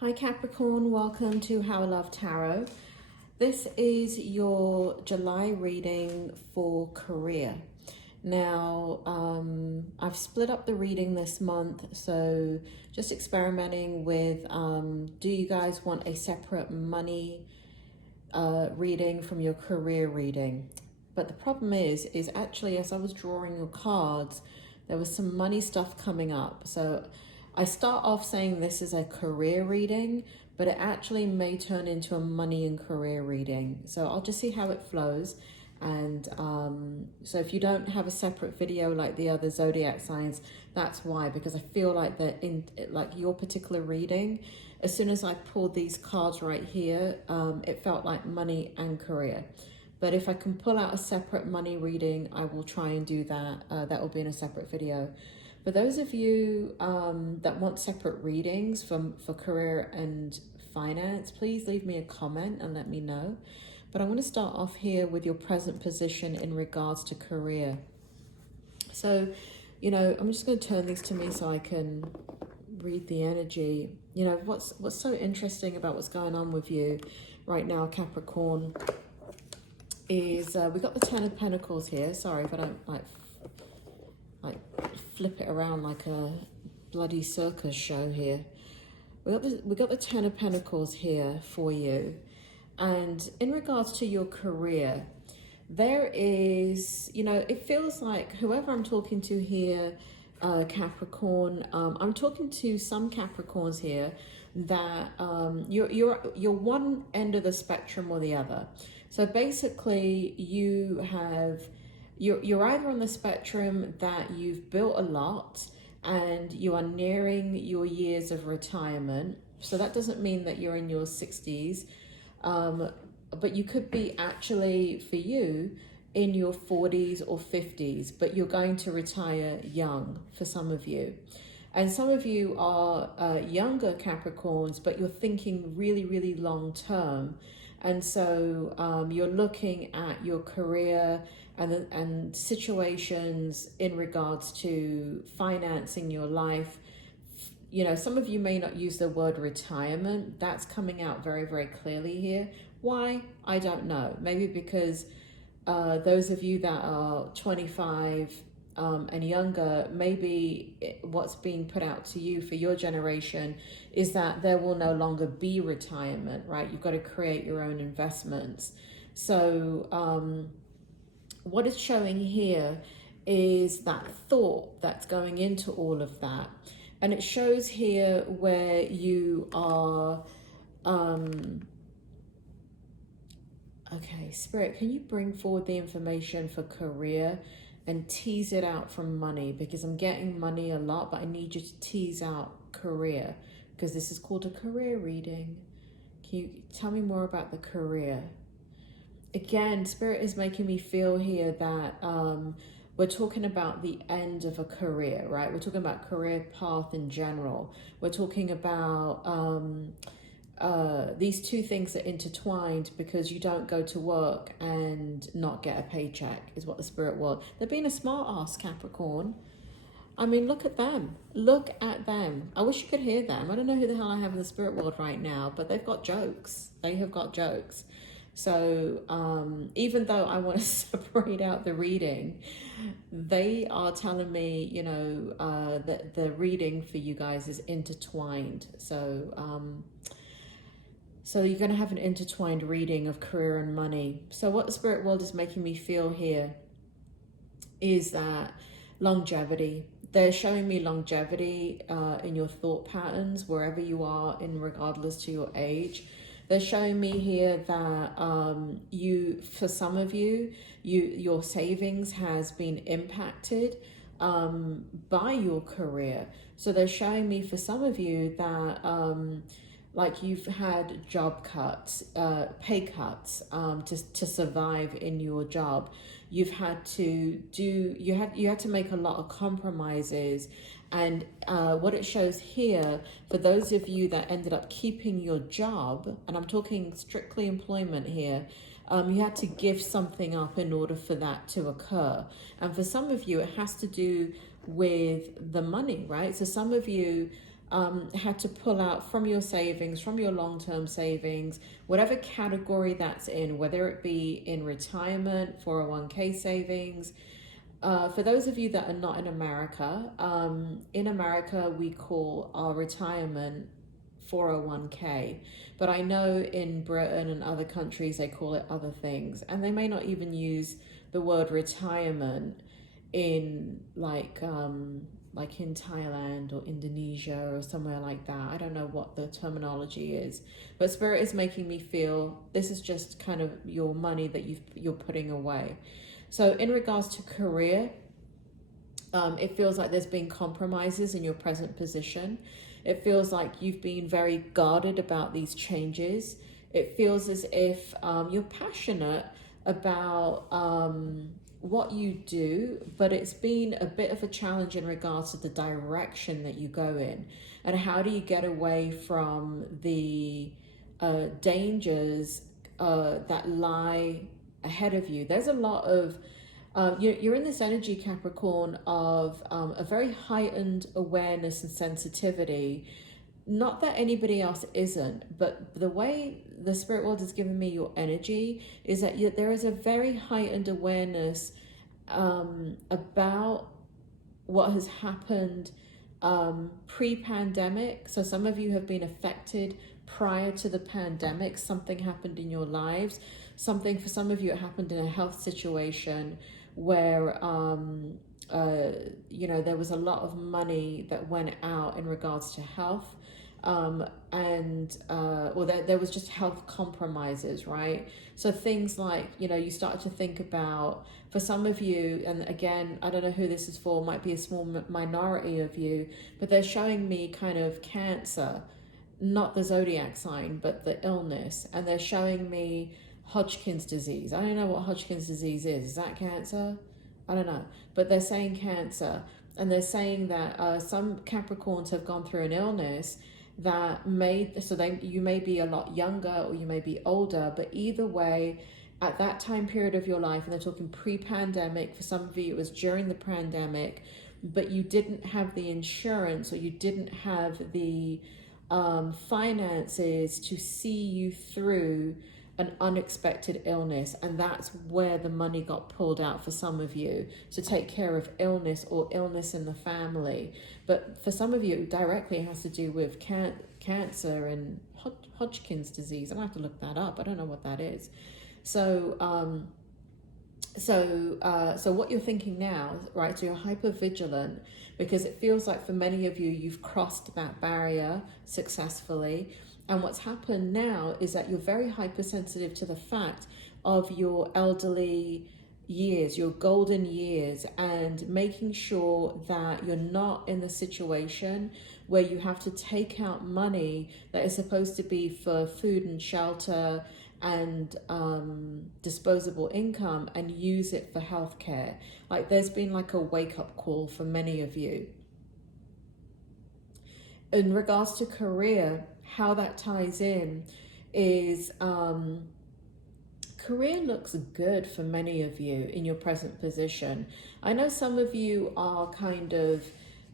Hi Capricorn, welcome to How I Love Tarot. This is your July reading for career. Now, I've split up the reading this month, so just experimenting with, do you guys want a separate money reading from your career reading? But the problem is actually as I was drawing your cards, there was some money stuff coming up. So I start off saying this is a career reading, but it actually may turn into a money and career reading. So I'll just see how it flows. And so if you don't have a separate video like the other zodiac signs, that's why, because I feel like that in like your particular reading, as soon as I pulled these cards right here, it felt like money and career. But if I can pull out a separate money reading, I will try and do that. That will be in a separate video. For those of you that want separate readings for career and finance, please leave me a comment and let me know. But I want to start off here with your present position in regards to career. So, you know, I'm just going to turn these to me so I can read the energy. You know, what's so interesting about what's going on with you right now, Capricorn, is we got the Ten of Pentacles here. Sorry if I don't like flip it around like a bloody circus show here. We got the Ten of Pentacles here for you. And in regards to your career, there is, you know, it feels like whoever I'm talking to here, Capricorn, I'm talking to some Capricorns here that you're one end of the spectrum or the other. So basically you have, you're either on the spectrum that you've built a lot and you are nearing your years of retirement. So that doesn't mean that you're in your 60s, but you could be actually, for you, in your 40s or 50s, but you're going to retire young for some of you. And some of you are younger Capricorns, but you're thinking really, really long term. And so you're looking at your career and situations in regards to financing your life. You know, some of you may not use the word retirement. That's coming out very, very clearly here. Why? I don't know. Maybe because those of you that are 25 and younger, maybe what's being put out to you for your generation is that there will no longer be retirement, right? You've got to create your own investments. So what it's showing here is that thought that's going into all of that. And it shows here where you are, okay, Spirit, can you bring forward the information for career and tease it out from money? Because I'm getting money a lot, but I need you to tease out career, because this is called a career reading. Can you tell me more about the career? Again, Spirit is making me feel here that we're talking about the end of a career, right? We're talking about career path in general. We're talking about these two things are intertwined, because you don't go to work and not get a paycheck is what the Spirit was. They're being a smart ass, Capricorn. I mean, look at them. Look at them. I wish you could hear them. I don't know who the hell I have in the spirit world right now, but they've got jokes. They have got jokes. So even though I want to separate out the reading, they are telling me, you know, that the reading for you guys is intertwined. So so you're going to have an intertwined reading of career and money. So what the spirit world is making me feel here is that longevity. They're showing me longevity in your thought patterns, wherever you are, in regardless to your age. They're showing me here that you, for some of you, your savings has been impacted by your career. So they're showing me for some of you that like you've had job cuts, pay cuts to survive in your job. You've had to do, you had to make a lot of compromises. And what it shows here, for those of you that ended up keeping your job, and I'm talking strictly employment here, you had to give something up in order for that to occur. And for some of you, it has to do with the money, right? So some of you had to pull out from your savings, from your long-term savings, whatever category that's in, whether it be in retirement, 401k savings. For those of you that are not in America we call our retirement 401k, but I know in Britain and other countries they call it other things, and they may not even use the word retirement in like in Thailand or Indonesia or somewhere like that. I don't know what the terminology is, but Spirit is making me feel this is just kind of your money that you're putting away. So in regards to career, it feels like there's been compromises in your present position. It feels like you've been very guarded about these changes. It feels as if you're passionate about what you do, but it's been a bit of a challenge in regards to the direction that you go in, and how do you get away from the dangers that lie ahead of you. There's a lot of you're in this energy, Capricorn, of a very heightened awareness and sensitivity. Not that anybody else isn't, but the way the spirit world has given me your energy is that there is a very heightened awareness about what has happened pre-pandemic. So some of you have been affected prior to the pandemic. Something happened in your lives. Something, for some of you, it happened in a health situation where you know, there was a lot of money that went out in regards to health. There was just health compromises, right? So things like, you know, you start to think about, for some of you, and again, I don't know who this is for, might be a small minority of you, but they're showing me kind of cancer, not the zodiac sign, but the illness. And they're showing me Huggens disease. I don't know what Huggens disease is. Is that cancer? I don't know. But they're saying cancer. And they're saying that some Capricorns have gone through an illness that you may be a lot younger or you may be older, but either way, at that time period of your life, and they're talking pre-pandemic, for some of you it was during the pandemic, but you didn't have the insurance or you didn't have the finances to see you through an unexpected illness, and that's where the money got pulled out for some of you to take care of illness or illness in the family. But for some of you, it directly has to do with cancer and Huggens disease. I'm gonna have to look that up. I don't know what that is. So what you're thinking now, right? So you're hyper vigilant because it feels like for many of you, you've crossed that barrier successfully. And what's happened now is that you're very hypersensitive to the fact of your elderly years, your golden years, and making sure that you're not in the situation where you have to take out money that is supposed to be for food and shelter and disposable income and use it for healthcare. Like there's been like a wake-up call for many of you. In regards to career, how that ties in is career looks good for many of you in your present position. I know some of you are kind of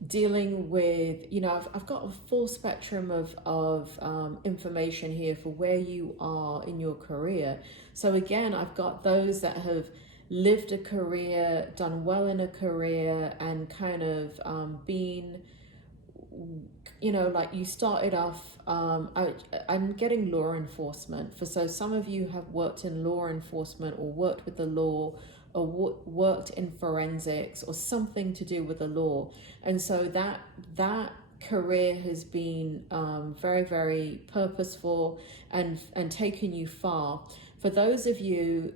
dealing with, you know, I've got a full spectrum of information here for where you are in your career. So again, I've got those that have lived a career, done well in a career, and kind of been, you know, like you started off, I'm getting law enforcement. So some of you have worked in law enforcement or worked with the law or worked in forensics or something to do with the law. And so that career has been very, very purposeful and taken you far. For those of you,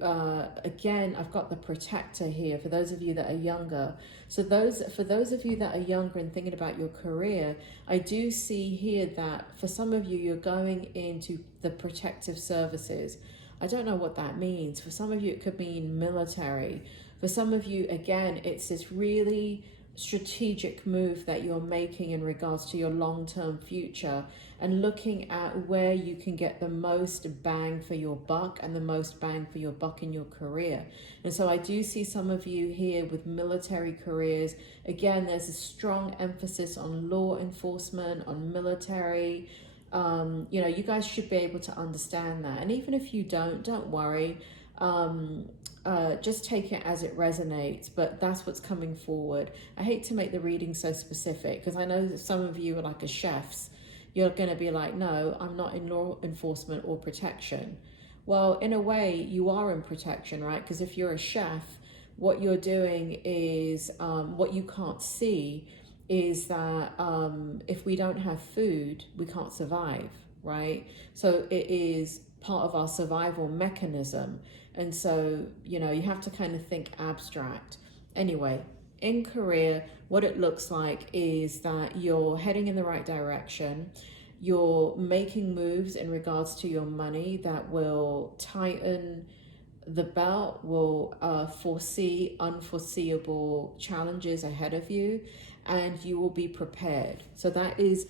again, I've got the protector here, for those of you that are younger. So for those of you that are younger and thinking about your career, I do see here that for some of you, you're going into the protective services. I don't know what that means. For some of you, it could mean military. For some of you, again, it's this really strategic move that you're making in regards to your long-term future, and looking at where you can get the most bang for your buck and the most bang for your buck in your career. And so I do see some of you here with military careers. Again, there's a strong emphasis on law enforcement, on military. You know, you guys should be able to understand that. And even if you don't worry. Just take it as it resonates, but that's what's coming forward. I hate to make the reading so specific, because I know that some of you are like a chef's. You're going to be like, no, I'm not in law enforcement or protection. Well, in a way, you are in protection, right? Because if you're a chef, what you're doing is, what you can't see is that if we don't have food, we can't survive, right? So it is part of our survival mechanism. And so, you know, you have to kind of think abstract. Anyway, in career, what it looks like is that you're heading in the right direction. You're making moves in regards to your money that will tighten the belt, will foresee unforeseeable challenges ahead of you, and you will be prepared. So that is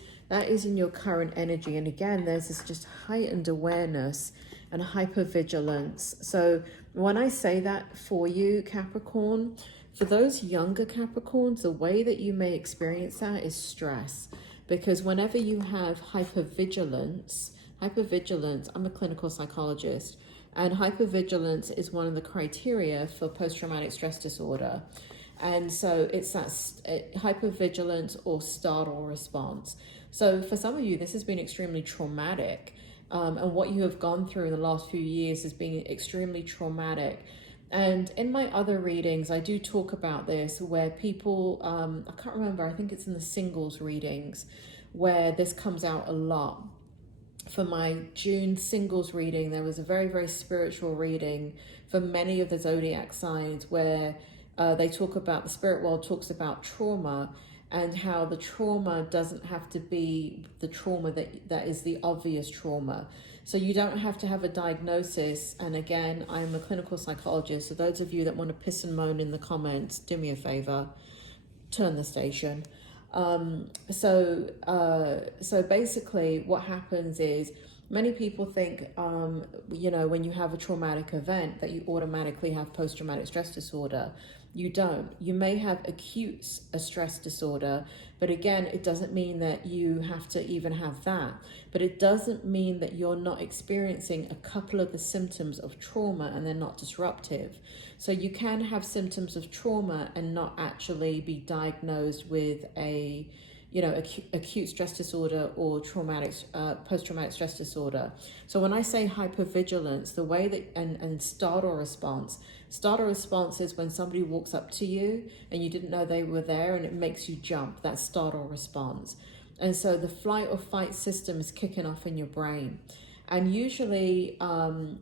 in your current energy. And again, there's this just heightened awareness and hypervigilance. So when I say that for you, Capricorn, for those younger Capricorns, the way that you may experience that is stress. Because whenever you have hypervigilance, I'm a clinical psychologist, and hypervigilance is one of the criteria for post-traumatic stress disorder. And so it's that hypervigilance or startle response. So for some of you, this has been extremely traumatic. And what you have gone through in the last few years has been extremely traumatic. And in my other readings, I do talk about this, where people, I can't remember, I think it's in the singles readings, where this comes out a lot. For my June singles reading, there was a very, very spiritual reading for many of the zodiac signs, where they talk about, the spirit world talks about trauma, and how the trauma doesn't have to be the trauma that is the obvious trauma. So you don't have to have a diagnosis. And again, I'm a clinical psychologist. So those of you that want to piss and moan in the comments, do me a favor, turn the station. So basically what happens is, many people think, you know, when you have a traumatic event that you automatically have post-traumatic stress disorder. You don't. You may have acute stress disorder, but again, it doesn't mean that you have to even have that. But it doesn't mean that you're not experiencing a couple of the symptoms of trauma and they're not disruptive. So you can have symptoms of trauma and not actually be diagnosed with a, you know, acute stress disorder or traumatic, post-traumatic stress disorder. So when I say hypervigilance, the way that, and startle response is when somebody walks up to you and you didn't know they were there and it makes you jump. That's startle response. And so the flight or fight system is kicking off in your brain. And usually,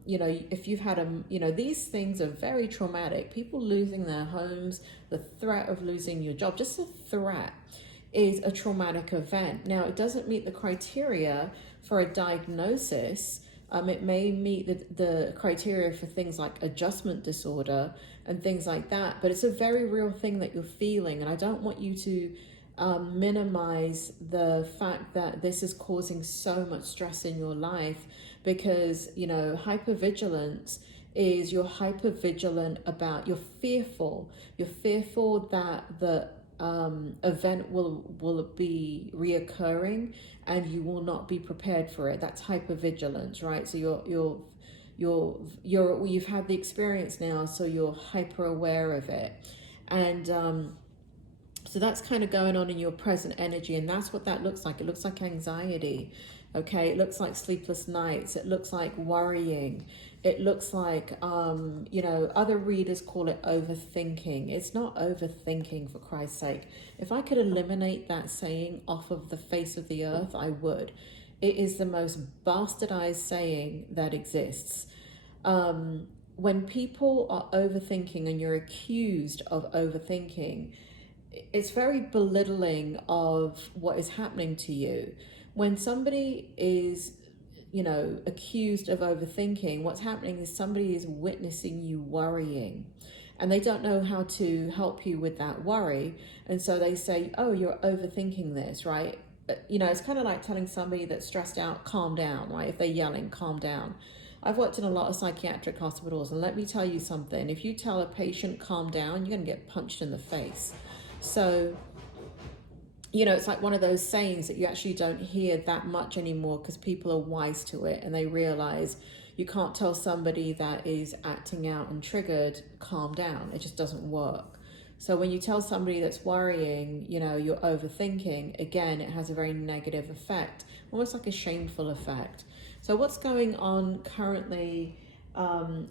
you know, if you've had you know, these things are very traumatic. People losing their homes, the threat of losing your job, just the threat is a traumatic event. Now, it doesn't meet the criteria for a diagnosis. It may meet the criteria for things like adjustment disorder and things like that, but it's a very real thing that you're feeling. And I don't want you to minimize the fact that this is causing so much stress in your life, because, you know, hypervigilance is you're hypervigilant about, you're fearful that the event will be reoccurring and you will not be prepared for it. That's hypervigilance, right? So you've had the experience now, so you're hyper aware of it. And so that's kind of going on in your present energy, and that's what that looks like. It looks like anxiety, okay? It looks like sleepless nights. It looks like worrying. It looks like, you know, other readers call it overthinking. It's not overthinking, for Christ's sake. If I could eliminate that saying off of the face of the earth, I would. It is the most bastardized saying that exists. When people are overthinking and you're accused of overthinking, it's very belittling of what is happening to you. When somebody is, you know, accused of overthinking, what's happening is somebody is witnessing you worrying. and they don't know how to help you with that worry. And so they say, oh, you're overthinking this, right? You know, it's kind of like telling somebody that's stressed out, calm down, right? If they're yelling, calm down. I've worked in a lot of psychiatric hospitals, and let me tell you something. If you tell a patient, calm down, you're going to get punched in the face. So, you know, it's like one of those sayings that you actually don't hear that much anymore because people are wise to it and they realize you can't tell somebody that is acting out and triggered, calm down. It just doesn't work. So when you tell somebody that's worrying, you know, you're overthinking, again, it has a very negative effect, almost like a shameful effect. So what's going on currently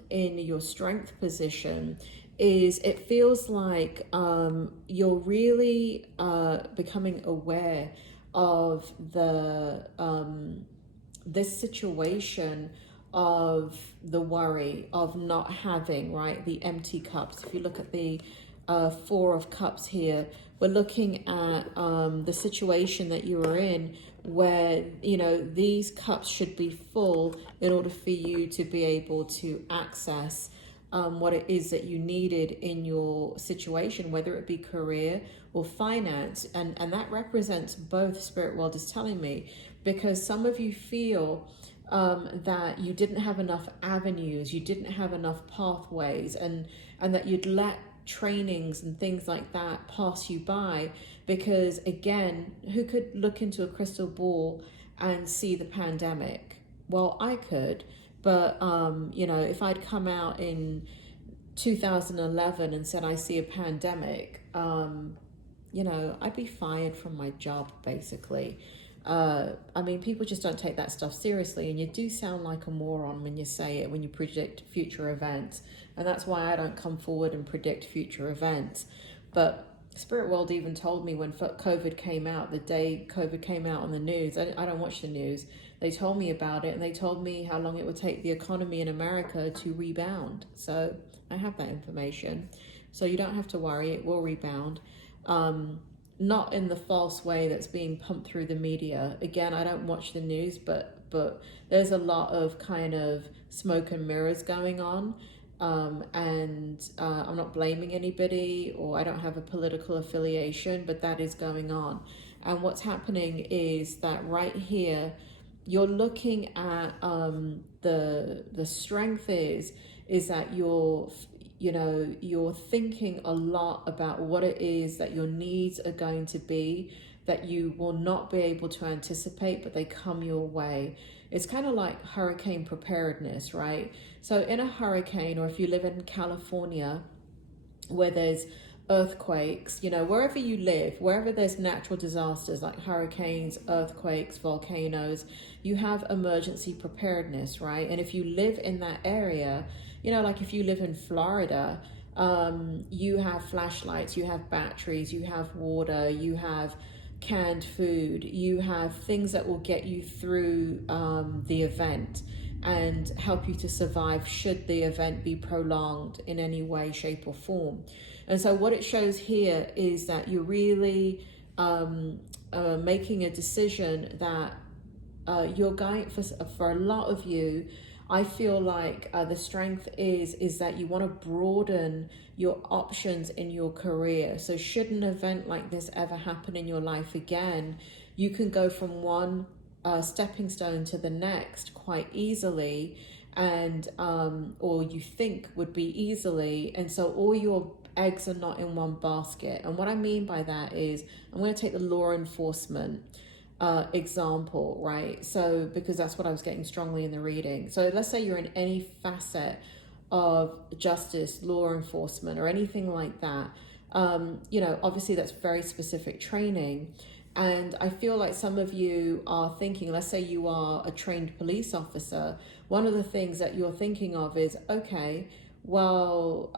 in your strength position is it feels like you're really becoming aware of the this situation of the worry of not having, right, the empty cups. If you look at the Four of Cups here, we're looking at the situation that you are in where, you know, these cups should be full in order for you to be able to access what it is that you needed in your situation, whether it be career or finance. And that represents both, Spirit World is telling me, because some of you feel that you didn't have enough avenues, you didn't have enough pathways, and that you'd let trainings and things like that pass you by because, again, who could look into a crystal ball and see the pandemic? Well, I could, but you know, if I'd come out in 2011 and said I see a pandemic, you know, I'd be fired from my job, basically. I mean, people just don't take that stuff seriously, and you do sound like a moron when you say it, when you predict future events. And that's why I don't come forward and predict future events. But Spirit World even told me when COVID came out, the day COVID came out on the news, I don't watch the news, they told me about it, and they told me how long it would take the economy in America to rebound. So I have that information. So you don't have to worry, it will rebound. Not in the false way that's being pumped through the media. Again, I don't watch the news, but there's a lot of kind of smoke and mirrors going on. I'm not blaming anybody, or I don't have a political affiliation, but that is going on. And what's happening is that right here, you're looking at the strength is that you're thinking a lot about what it is that your needs are going to be, that you will not be able to anticipate, but they come your way. It's kind of like hurricane preparedness, right? So in a hurricane, or if you live in California where there's earthquakes, you know, wherever you live, wherever there's natural disasters like hurricanes, earthquakes, volcanoes, you have emergency preparedness, right? And if you live in that area, you know, like if you live in Florida, you have flashlights, you have batteries, you have water, you have canned food, you have things that will get you through the event and help you to survive should the event be prolonged in any way, shape, or form. And so what it shows here is that you're really making a decision that you're going for a lot of you. I feel like the strength is that you want to broaden your options in your career. So should an event like this ever happen in your life again, you can go from one stepping stone to the next quite easily, and or you think would be easily. And so all your eggs are not in one basket. And what I mean by that is, I'm going to take the law enforcement example, right? So because that's what I was getting strongly in the reading. So let's say you're in any facet of justice, law enforcement, or anything like that. You know, obviously that's very specific training. And I feel like some of you are thinking, let's say you are a trained police officer. One of the things that you're thinking of is, okay, well,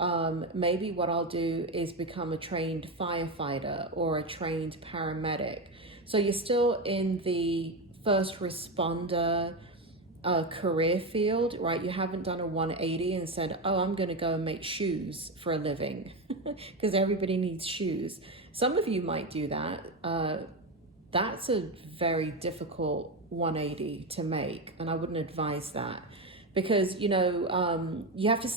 maybe what I'll do is become a trained firefighter or a trained paramedic. So you're still in the first responder career field, right? You haven't done a 180 and said, oh, I'm going to go and make shoes for a living because everybody needs shoes. Some of you might do that. That's a very difficult 180 to make, and I wouldn't advise that, because, you know, you have to,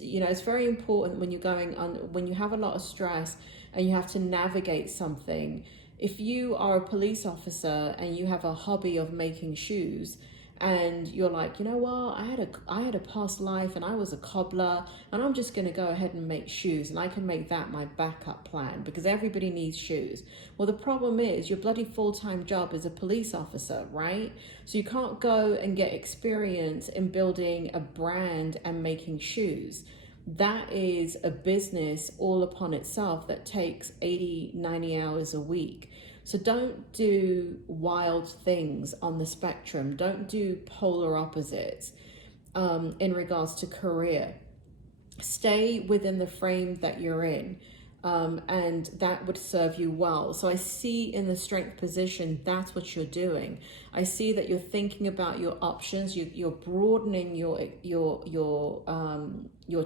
you know, it's very important when you're going on, when you have a lot of stress and you have to navigate something. If you are a police officer and you have a hobby of making shoes, and you're like, you know what, I had a past life and I was a cobbler, and I'm just going to go ahead and make shoes, and I can make that my backup plan because everybody needs shoes. Well, the problem is your bloody full-time job is a police officer, right? So you can't go and get experience in building a brand and making shoes. That is a business all upon itself that takes 80, 90 hours a week. So don't do wild things on the spectrum. Don't do polar opposites in regards to career. Stay within the frame that you're in, and that would serve you well. So I see in the strength position, that's what you're doing. I see that you're thinking about your options. You're broadening your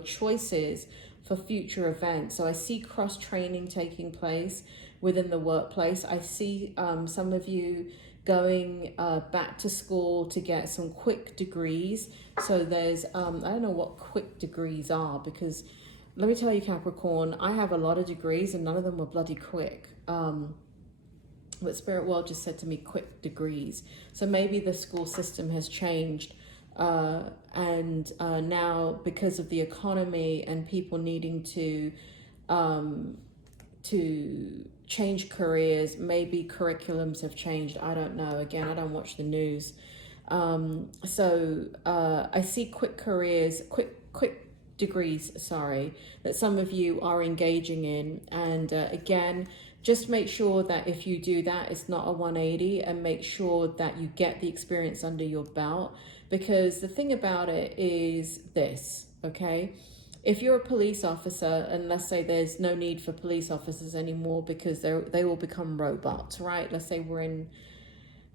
choices for future events. So I see cross-training taking place within the workplace. I see some of you going back to school to get some quick degrees. So there's, I don't know what quick degrees are, because let me tell you, Capricorn, I have a lot of degrees and none of them were bloody quick. But Spirit World just said to me, quick degrees. So maybe the school system has changed. And now, because of the economy and people needing to change careers, maybe curriculums have changed. I don't know. Again, I don't watch the news. So I see quick careers, quick degrees, sorry, that some of you are engaging in. And again, just make sure that if you do that, it's not a 180, and make sure that you get the experience under your belt. Because the thing about it is this, okay? If you're a police officer, and let's say there's no need for police officers anymore because they all become robots, right? Let's say we're in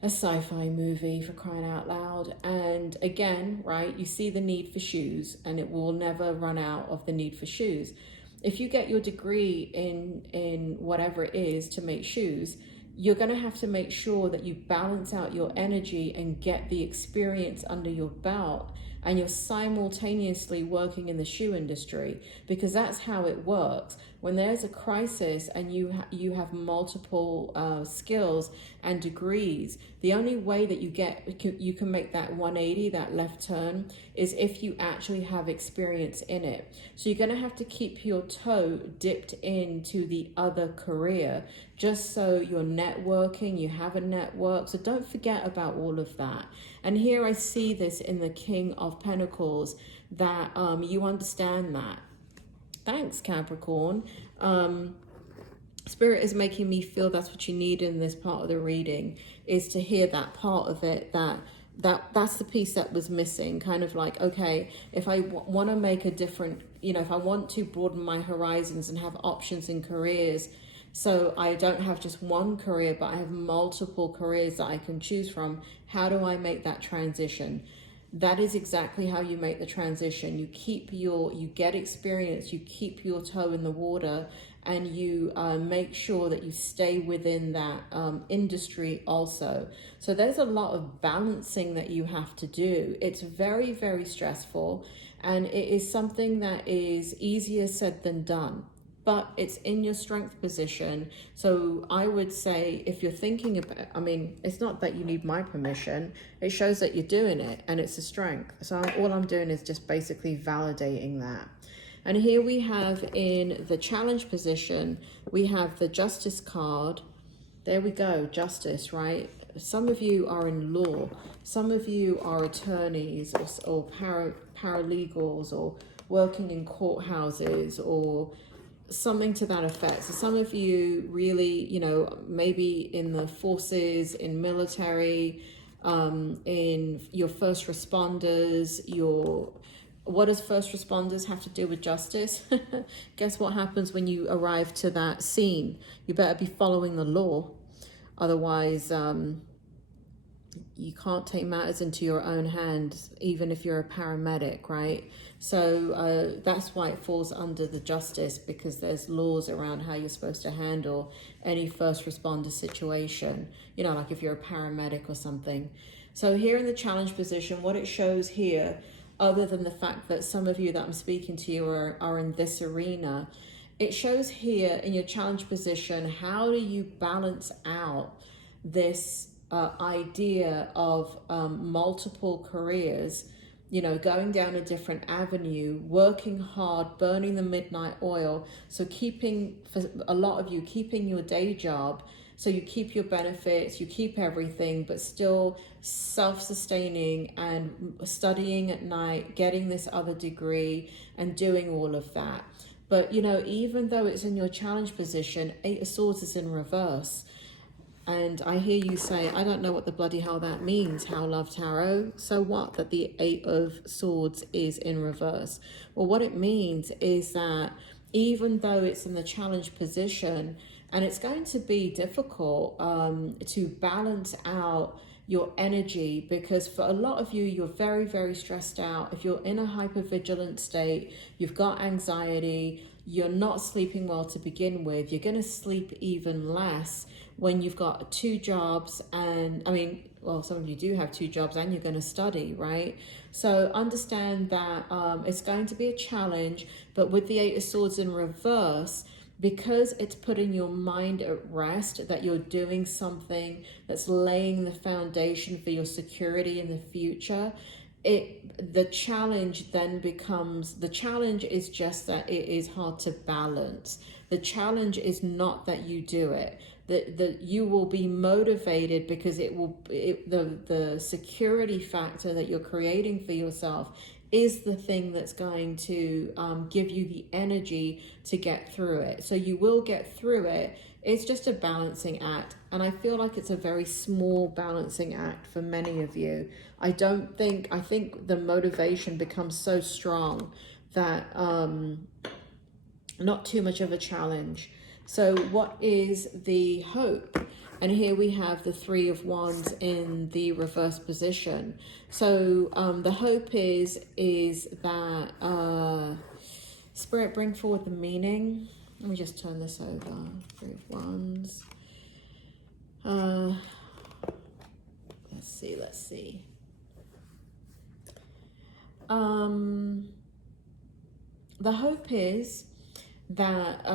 a sci-fi movie, for crying out loud. And again, right, you see the need for shoes, and it will never run out of the need for shoes. If you get your degree in whatever it is to make shoes, you're going to have to make sure that you balance out your energy and get the experience under your belt, and you're simultaneously working in the shoe industry, because that's how it works. When there's a crisis and you have multiple skills and degrees, the only way that you can make that 180, that left turn, is if you actually have experience in it. So you're going to have to keep your toe dipped into the other career, just so you're networking, you have a network. So don't forget about all of that. And here I see this in the King of Pentacles, that you understand that. Thanks, Capricorn. Spirit is making me feel that's what you need in this part of the reading, is to hear that part of it, that's the piece that was missing. Kind of like, okay, if I want to make a different, you know, if I want to broaden my horizons and have options in careers, so I don't have just one career, but I have multiple careers that I can choose from, how do I make that transition? That is exactly how you make the transition. You get experience, you keep your toe in the water, and you make sure that you stay within that industry also. So there's a lot of balancing that you have to do. It's very, very stressful, and it is something that is easier said than done. But it's in your strength position. So I would say, if you're thinking about, I mean, it's not that you need my permission. It shows that you're doing it, and it's a strength. So all I'm doing is just basically validating that. And here we have in the challenge position, we have the Justice card. There we go, Justice, right? Some of you are in law. Some of you are attorneys or paralegals, or working in courthouses, or something to that effect. So some of you really, you know, maybe in the forces, in military, in your first responders, what does first responders have to do with justice? Guess what happens when you arrive to that scene? You better be following the law. Otherwise, you can't take matters into your own hands, even if you're a paramedic, right? So that's why it falls under the justice, because there's laws around how you're supposed to handle any first responder situation, you know, like if you're a paramedic or something. So here in the challenge position, what it shows here, other than the fact that some of you that I'm speaking to you are in this arena. It shows here in your challenge position, how do you balance out this idea of multiple careers, you know, going down a different avenue, working hard, burning the midnight oil. So keeping, for a lot of you, keeping your day job, so you keep your benefits, you keep everything, but still self-sustaining and studying at night, getting this other degree and doing all of that. But, you know, even though it's in your challenge position, 8 of Swords is in reverse. And I hear you say, I don't know what the bloody hell that means, how love tarot. So what, that the 8 of Swords is in reverse? Well, what it means is that even though it's in the challenge position, and it's going to be difficult to balance out your energy, because for a lot of you, you're very, very stressed out. If you're in a hypervigilant state, you've got anxiety, you're not sleeping well to begin with, you're going to sleep even less when you've got 2 jobs. And I mean, well, some of you do have 2 jobs and you're going to study, right? So understand that it's going to be a challenge, but with the 8 of Swords in reverse, because it's putting your mind at rest, that you're doing something that's laying the foundation for your security in the future, the challenge then becomes, the challenge is just that it is hard to balance. The challenge is not that you do it. That you will be motivated, because the security factor that you're creating for yourself is the thing that's going to give you the energy to get through it. So you will get through it. It's just a balancing act. And I feel like it's a very small balancing act for many of you. I think the motivation becomes so strong that not too much of a challenge. So what is the hope? And here we have the 3 of Wands in the reverse position. So the hope is that Spirit, bring forward the meaning. Let me just turn this over. 3 of Wands. Let's see. The hope is that,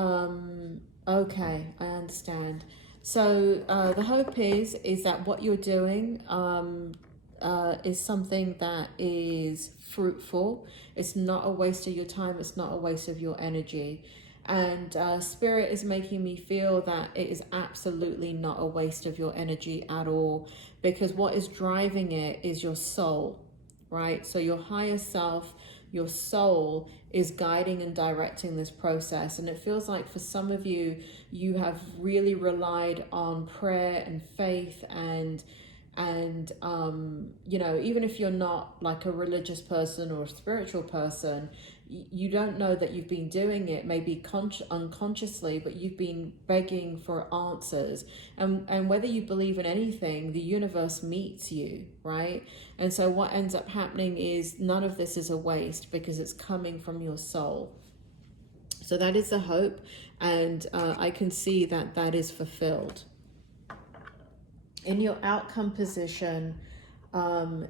okay, I understand. So the hope is that what you're doing is something that is fruitful. It's not a waste of your time. It's not a waste of your energy. And Spirit is making me feel that it is absolutely not a waste of your energy at all, because what is driving it is your soul, right? So your higher self, your soul is guiding and directing this process. And it feels like for some of you, you have really relied on prayer and faith and you know, even if you're not like a religious person or a spiritual person, you don't know that you've been doing it, maybe unconsciously, but you've been begging for answers. And whether you believe in anything, the universe meets you, right? And so what ends up happening is none of this is a waste, because it's coming from your soul. So that is the hope, and I can see that that is fulfilled. In your outcome position,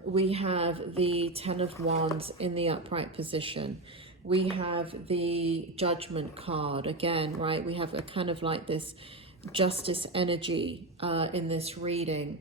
we have the 10 of Wands in the upright position. We have the Judgment card again, right? We have a kind of like this justice energy in this reading.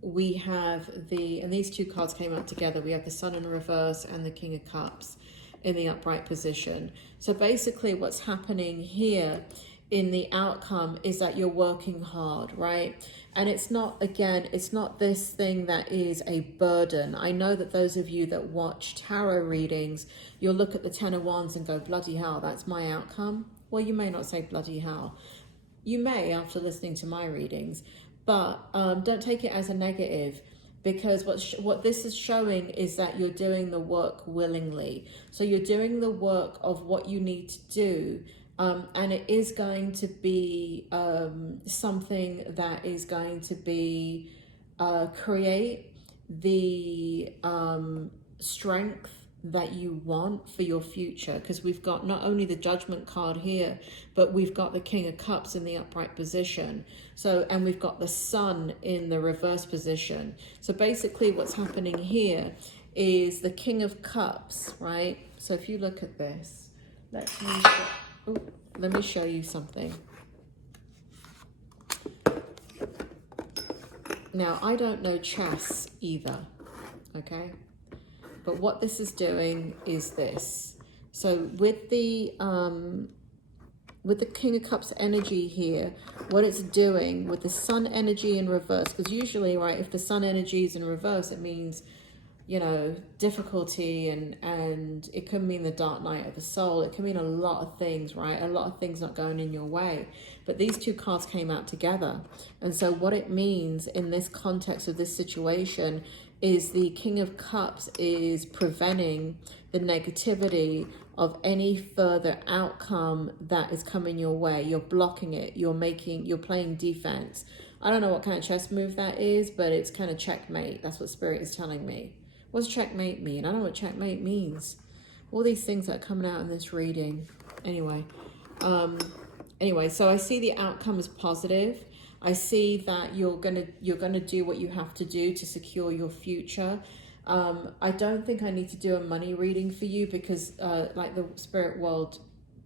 We have and these 2 cards came out together. We have the Sun in reverse and the King of Cups in the upright position. So basically what's happening here in the outcome is that you're working hard, right? And it's not, again, it's not this thing that is a burden. I know that those of you that watch tarot readings, you'll look at the 10 of Wands and go, bloody hell, that's my outcome. Well, you may not say bloody hell. You may after listening to my readings, but don't take it as a negative, because what this is showing is that you're doing the work willingly. So you're doing the work of what you need to do. And it is going to be something that is going to be create the strength that you want for your future, because we've got not only the Judgment card here, but we've got the King of Cups in the upright position. So, and we've got the Sun in the reverse position. So basically what's happening here is the King of Cups, right? So if you look at this, let me show you something. Now, I don't know chess either, okay? But what this is doing is this. So with the King of Cups energy here, what it's doing with the Sun energy in reverse, because usually, right, if the Sun energy is in reverse, it means, you know, difficulty, and it can mean the dark night of the soul. It can mean a lot of things, right? A lot of things not going in your way. But these two cards came out together. And so what it means in this context of this situation is the King of Cups is preventing the negativity of any further outcome that is coming your way. You're blocking it. You're playing defense. I don't know what kind of chess move that is, but it's kind of checkmate. That's what Spirit is telling me. What's checkmate mean? I don't know what checkmate means. All these things that are coming out in this reading. Anyway, so I see the outcome is positive. I see that you're gonna do what you have to do to secure your future. I don't think I need to do a money reading for you because like the spirit world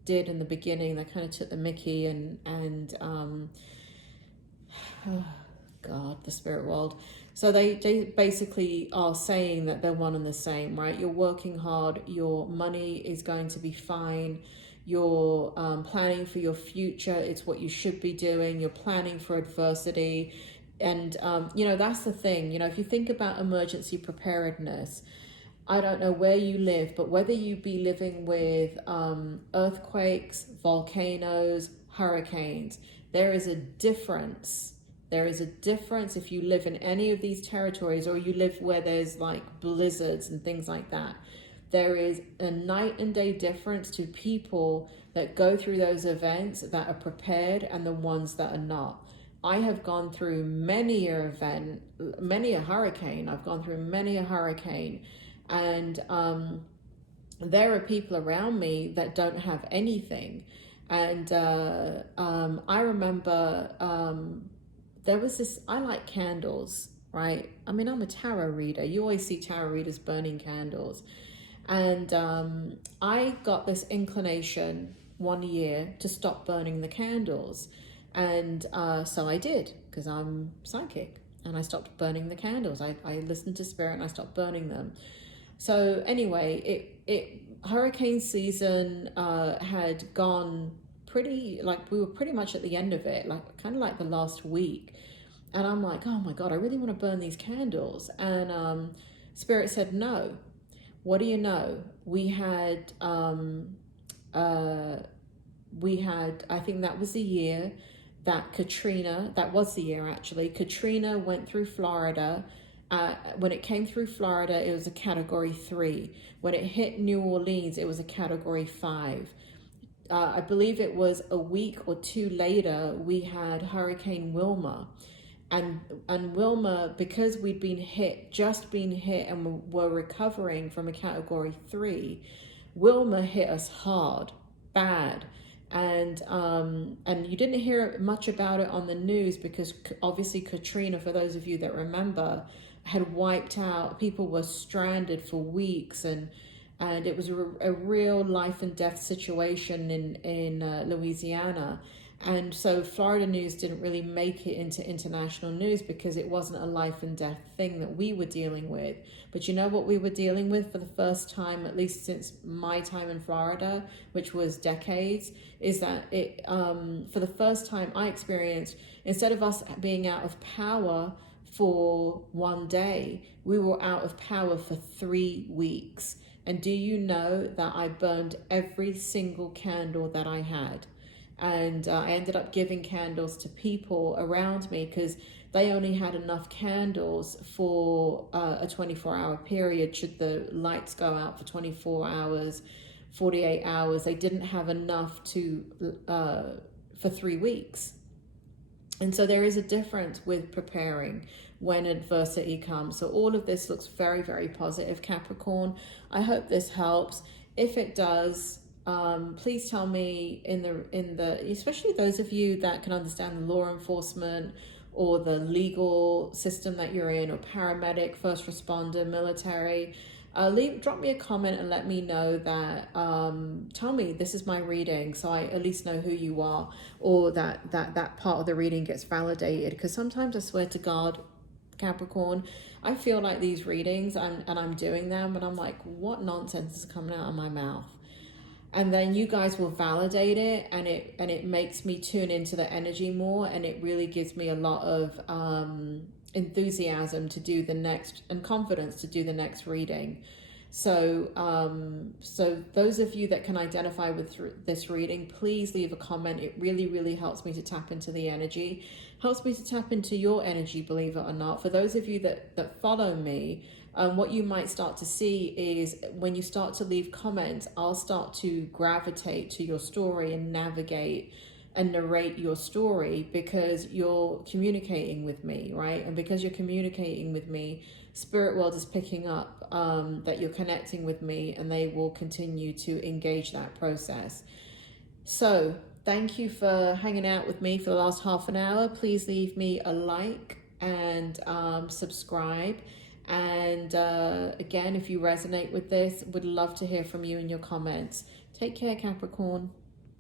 did in the beginning, they kind of took the mickey and oh God, the spirit world. So they basically are saying that they're one and the same, right? You're working hard, your money is going to be fine, you're planning for your future, it's what you should be doing, you're planning for adversity. And, you know, that's the thing, you know, if you think about emergency preparedness, I don't know where you live, but whether you be living with earthquakes, volcanoes, hurricanes, there is a difference. There is a difference if you live in any of these territories or you live where there's like blizzards and things like that. There is a night and day difference to people that go through those events that are prepared and the ones that are not. I have gone through many a hurricane. I've gone through many a hurricane. And there are people around me that don't have anything. And I remember there was this, I like candles, right? I mean, I'm a tarot reader. You always see tarot readers burning candles. And I got this inclination one year to stop burning the candles. And so I did, because I'm psychic, and I stopped burning the candles. I listened to spirit and I stopped burning them. So anyway, hurricane season had gone pretty, like we were pretty much at the end of it, like kind of like the last week. And I'm like, oh my God, I really want to burn these candles. And spirit said, no. What do you know? We had, I think that was the year that Katrina, that was the year actually, Katrina went through Florida. When it came through Florida, it was a category 3. When it hit New Orleans, it was a category 5. I believe it was a week or two later, we had Hurricane Wilma. And Wilma, because we'd just been hit and were recovering from a category 3, Wilma hit us hard, bad. And you didn't hear much about it on the news because obviously Katrina, for those of you that remember, had wiped out, people were stranded for weeks, and it was a real life and death situation in Louisiana. And so Florida news didn't really make it into international news because it wasn't a life and death thing that we were dealing with. But you know what we were dealing with for the first time, at least since my time in Florida, which was decades, is that it for the first time I experienced, instead of us being out of power for one day, we were out of power for 3 weeks. And do you know that I burned every single candle that I had? And I ended up giving candles to people around me because they only had enough candles for a 24-hour period. Should the lights go out for 24 hours, 48 hours, they didn't have enough for 3 weeks. And so there is a difference with preparing when adversity comes. So all of this looks very, very positive, Capricorn. I hope this helps. If it does, please tell me in the especially those of you that can understand the law enforcement or the legal system that you're in, or paramedic, first responder, military. Drop me a comment and let me know that, tell me this is my reading, so I at least know who you are, or that part of the reading gets validated. Because sometimes I swear to God, Capricorn, I feel like these readings, and I'm doing them, and I'm like, what nonsense is coming out of my mouth? And then you guys will validate it, and it makes me tune into the energy more, and it really gives me a lot of enthusiasm to do the next, and confidence to do the next reading. So so those of you that can identify with this reading, please leave a comment. It really helps me to tap into the energy, helps me to tap into your energy, believe it or not. For those of you that follow me, what you might start to see is when you start to leave comments, I'll start to gravitate to your story and navigate and narrate your story, because you're communicating with me, right? And because you're communicating with me, spirit world is picking up that you're connecting with me, and they will continue to engage that process. So thank you for hanging out with me for the last half an hour. Please leave me a like and subscribe. And again, if you resonate with this, would love to hear from you in your comments. Take care, Capricorn.